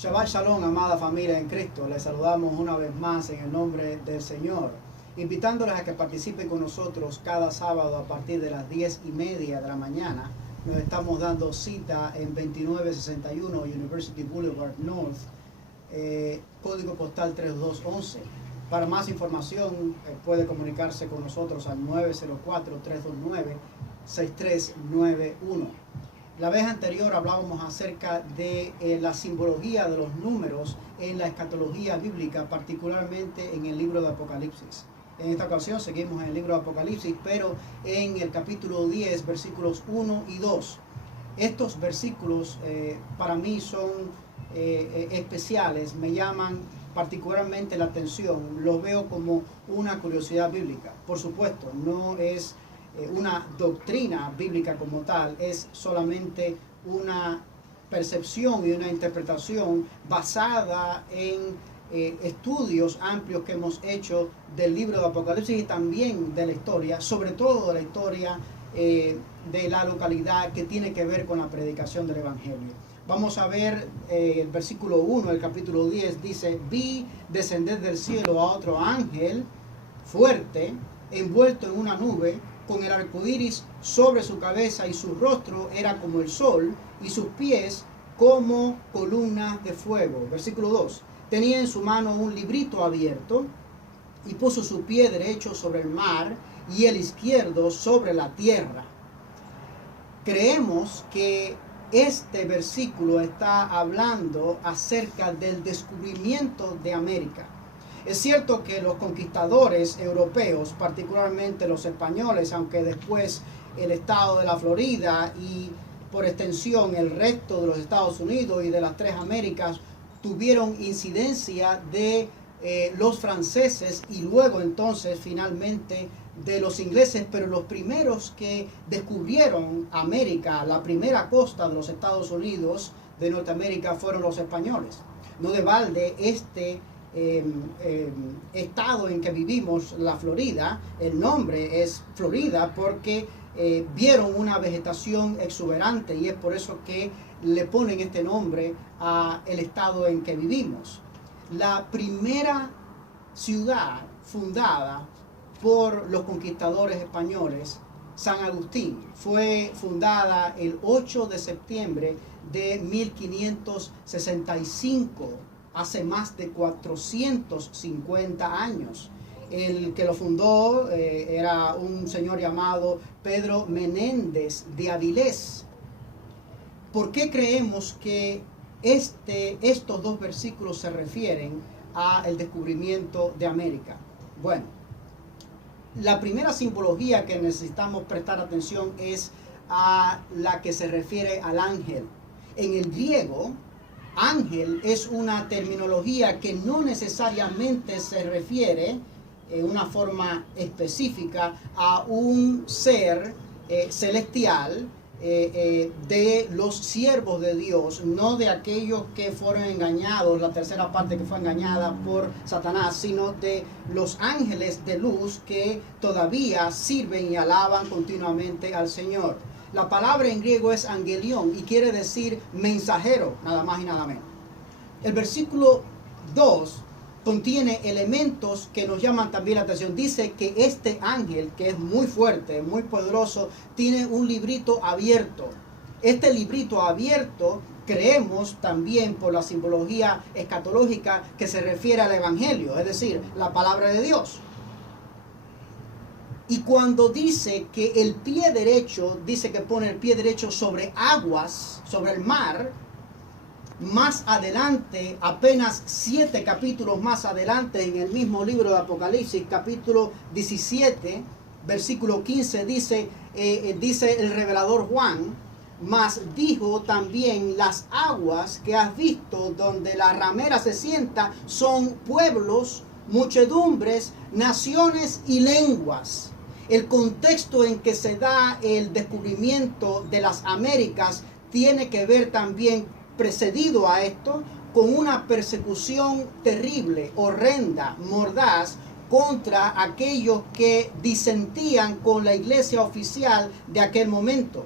Shabbat Shalom, amada familia en Cristo. Les saludamos una vez más en el nombre del Señor, invitándoles a que participen con nosotros cada sábado a partir de las 10:30 de la mañana. Nos estamos dando cita en 2961 University Boulevard North, código postal 3211. Para más información puede comunicarse con nosotros al 904-329-6391. La vez anterior hablábamos acerca de la simbología de los números en la escatología bíblica, particularmente en el libro de Apocalipsis. En esta ocasión seguimos en el libro de Apocalipsis, pero en el capítulo 10, versículos 1 y 2. Estos versículos para mí son especiales, me llaman particularmente la atención, los veo como una curiosidad bíblica. Por supuesto, no es una doctrina bíblica como tal, es solamente una percepción y una interpretación basada en estudios amplios que hemos hecho del libro de Apocalipsis y también de la historia, sobre todo de la historia de la localidad que tiene que ver con la predicación del Evangelio. Vamos a ver el versículo 1 del capítulo 10, dice: vi descender del cielo a otro ángel fuerte, envuelto en una nube, con el arco iris sobre su cabeza, y su rostro era como el sol, y sus pies como columnas de fuego. Versículo 2. Tenía en su mano un librito abierto, y puso su pie derecho sobre el mar, y el izquierdo sobre la tierra. Creemos que este versículo está hablando acerca del descubrimiento de América. Es cierto que los conquistadores europeos, particularmente los españoles, aunque después el estado de la Florida y por extensión el resto de los Estados Unidos y de las tres Américas, tuvieron incidencia de los franceses y luego entonces finalmente de los ingleses, pero los primeros que descubrieron América, la primera costa de los Estados Unidos de Norteamérica, fueron los españoles. No de balde este estado en que vivimos, la Florida, el nombre es Florida porque vieron una vegetación exuberante, y es por eso que le ponen este nombre a el estado en que vivimos. La primera ciudad fundada por los conquistadores españoles, San Agustín, fue fundada el 8 de septiembre de 1565, hace más de 450 años. El que lo fundó era un señor llamado Pedro Menéndez de Avilés. ¿Por qué creemos que estos dos versículos se refieren al descubrimiento de América? Bueno, la primera simbología que necesitamos prestar atención es a la que se refiere al ángel. En el griego, ángel es una terminología que no necesariamente se refiere en una forma específica a un ser celestial de los siervos de Dios, no de aquellos que fueron engañados, la tercera parte que fue engañada por Satanás, sino de los ángeles de luz que todavía sirven y alaban continuamente al Señor. La palabra en griego es angelion y quiere decir mensajero, nada más y nada menos. El versículo 2 contiene elementos que nos llaman también la atención. Dice que este ángel, que es muy fuerte, muy poderoso, tiene un librito abierto. Este librito abierto creemos también por la simbología escatológica que se refiere al Evangelio, es decir, la palabra de Dios. Y cuando dice que el pie derecho, dice que pone el pie derecho sobre aguas, sobre el mar, más adelante, apenas 7 capítulos más adelante, en el mismo libro de Apocalipsis, capítulo 17, versículo 15, dice el revelador Juan: mas dijo también, las aguas que has visto donde la ramera se sienta son pueblos, muchedumbres, naciones y lenguas. El contexto en que se da el descubrimiento de las Américas tiene que ver también, precedido a esto, con una persecución terrible, horrenda, mordaz contra aquellos que disentían con la iglesia oficial de aquel momento.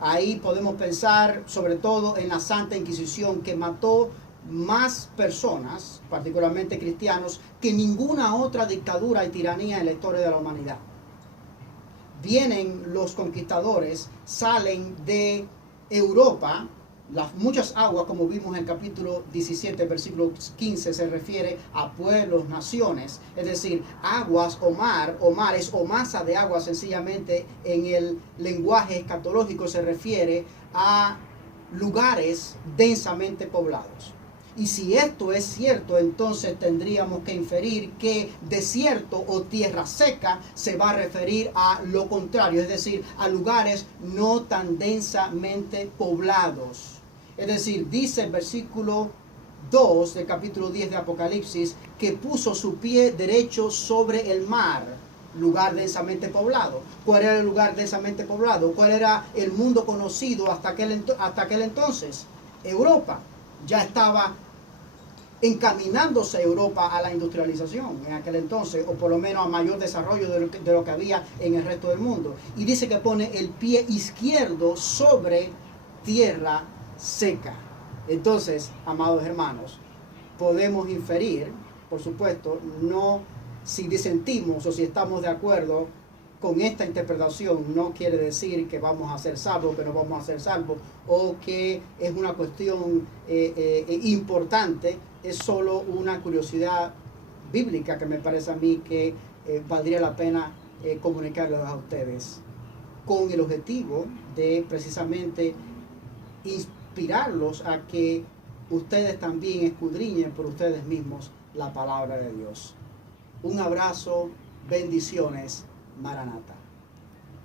Ahí podemos pensar sobre todo en la Santa Inquisición, que mató más personas, particularmente cristianos, que ninguna otra dictadura y tiranía en la historia de la humanidad. Vienen los conquistadores, salen de Europa, las muchas aguas, como vimos en el capítulo 17, versículo 15, se refiere a pueblos, naciones, es decir, aguas o mares o masa de agua, sencillamente en el lenguaje escatológico se refiere a lugares densamente poblados. Y si esto es cierto, entonces tendríamos que inferir que desierto o tierra seca se va a referir a lo contrario, es decir, a lugares no tan densamente poblados. Es decir, dice el versículo 2 del capítulo 10 de Apocalipsis que puso su pie derecho sobre el mar, lugar densamente poblado. ¿Cuál era el lugar densamente poblado? ¿Cuál era el mundo conocido hasta aquel entonces? Europa. Ya estaba encaminándose a Europa a la industrialización en aquel entonces, o por lo menos a mayor desarrollo de lo que había en el resto del mundo. Y dice que pone el pie izquierdo sobre tierra seca. Entonces, amados hermanos, podemos inferir, por supuesto, no si disentimos o si estamos de acuerdo con esta interpretación, no quiere decir que vamos a ser salvos, que no vamos a ser salvos, o que es una cuestión importante. Es solo una curiosidad bíblica que me parece a mí que valdría la pena comunicarles a ustedes, con el objetivo de precisamente inspirarlos a que ustedes también escudriñen por ustedes mismos la palabra de Dios. Un abrazo, bendiciones, Maranata.